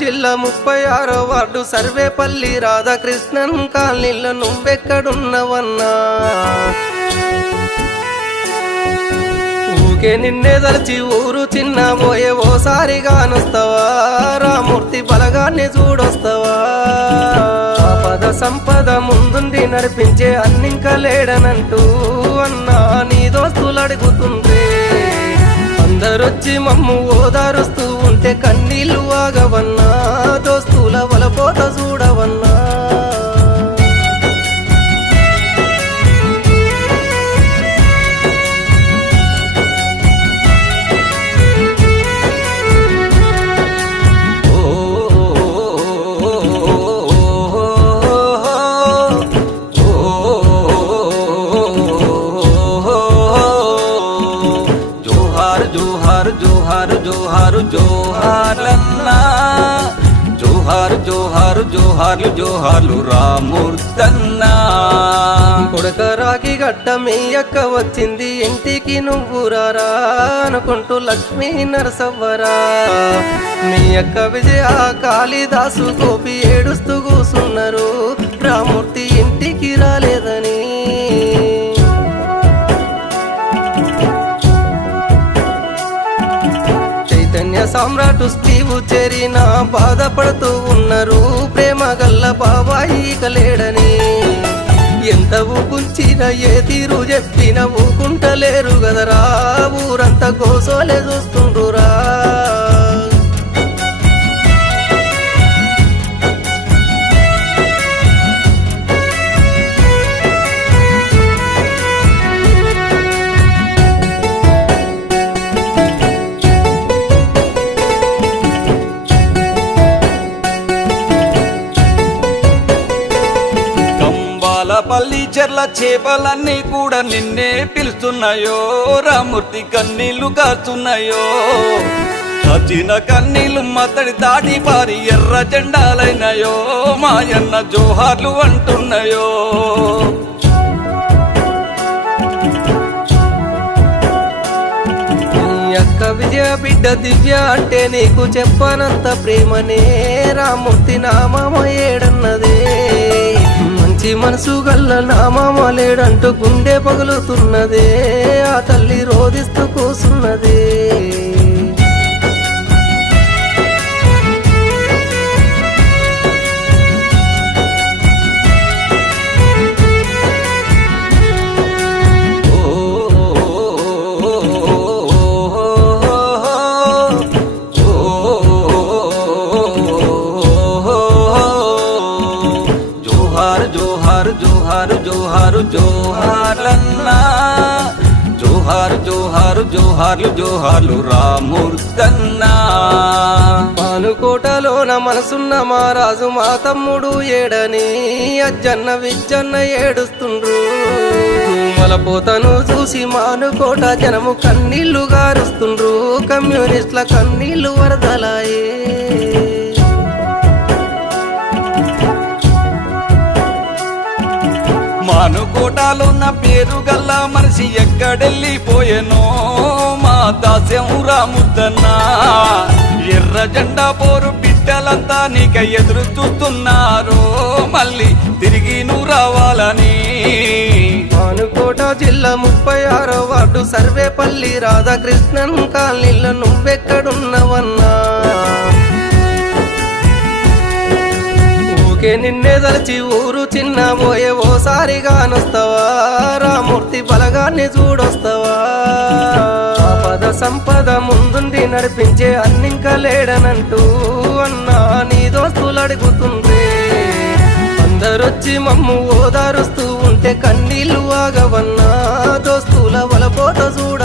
జిల్లా ముప్పై ఆరో వార్డు సర్వేపల్లి రాధాకృష్ణన్ కాలనీలో నువ్వెక్కడున్నవన్నా? ఊకే నిన్నే తలచి ఊరు చిన్న పోయే ఓసారి కానొస్తావా రామూర్తి బలగాన్ని చూడొస్తావా? పద సంపద ముందుండి నడిపించే అన్నింక లేడనంటూ అన్నా నీ దోస్తులు అడుగుతుంది అందరొచ్చి మమ్ము ఓదారుస్తూ ఉంటే కన్నీళ్ళు ఆగవన్నా. దోస్తుల వలపోత చూడ జోహార్ జోహార్లన్నా జోహార్ జోహార్ జోహార్లు జోహార్లు రామూర్తన్నా. కొడక రాగి గడ్డ మీ అక్క వచ్చింది ఇంటికి నువ్వు రారా అనుకుంటూ లక్ష్మీ నరసవ్వరా. మీ అక్క విజయ కాళిదాసు గోపి ఏడు సామ్రాట్ స్టీవు చేరిన బాధపడుతూ ఉన్నారు. ప్రేమ గల్ల బాబాయి కలేడని ఎంత ఊకుంచిన ఏ తీరు చెప్పిన ఊకుంటలేరు గదరా. ఊరంతా కోసోలే చూస్తుండ్రురా కంబాలపల్లి చెర్ల చేపలన్నీ కూడా నిన్నే పిలుస్తున్నాయో రామూర్తి కన్నీళ్ళు కాస్తున్నాయో. చచ్చిన కన్నీళ్ళు మతడి దాటి పారి ఎర్ర జెండాలైనాయో మాయన్న జోహార్లు అంటున్నాయో. అక్క విజయ బిడ్డ దివ్య అంటే నీకు చెప్పనంత ప్రేమనే రామూర్తి నా ఏడన్నదే మంచి మనసు గల్ల నా మామ లేడంటూ గుండె పగులుతున్నదే ఆ తల్లి జోహార్ జోహార్లన్నా. జోహార్ జోహార్ జోహార్లు జోహార్లు రామూర్తన్నా. పానుకోటలోన మనసున్న మా రాజు మా తమ్ముడు ఏడని అజ్జన్న విజ్జన్న ఏడుస్తుండ్రు. మలపోతను చూసి మానుకోట జనము కన్నీళ్ళు గారుస్తుండ్రు. కమ్యూనిస్టుల కన్నీళ్ళు వరదలాయే. మానుకోటలో పేరు గల్ల మనిషి ఎక్కడెళ్ళిపోయెనో మా దాస్యం ముద్దన్నా. ఎర్ర జెండా పోరు బిడ్డలంతా నీక ఎదురు చూస్తున్నారు మళ్ళీ తిరిగి నువ్వు రావాలని. మానుకోట జిల్లా ముప్పై ఆరో వార్డు సర్వేపల్లి రాధాకృష్ణన్ కాలనీలో నువ్వెక్కడున్నవన్నా అందుకే నిన్నే తలచి ఊరు చిన్న పోయే ఓసారిగా కానొస్తావా రామూర్తి బలగాన్ని చూడొస్తావా? పద సంపద ముందుండి నడిపించే అన్నింక లేడనంటూ అన్నా నీ దోస్తులు అడుగుతుంది అందరొచ్చి మమ్ము ఓదారుస్తూ ఉంటే కన్నీళ్ళు ఆగవన్నా. దోస్తుల వలపోత చూడ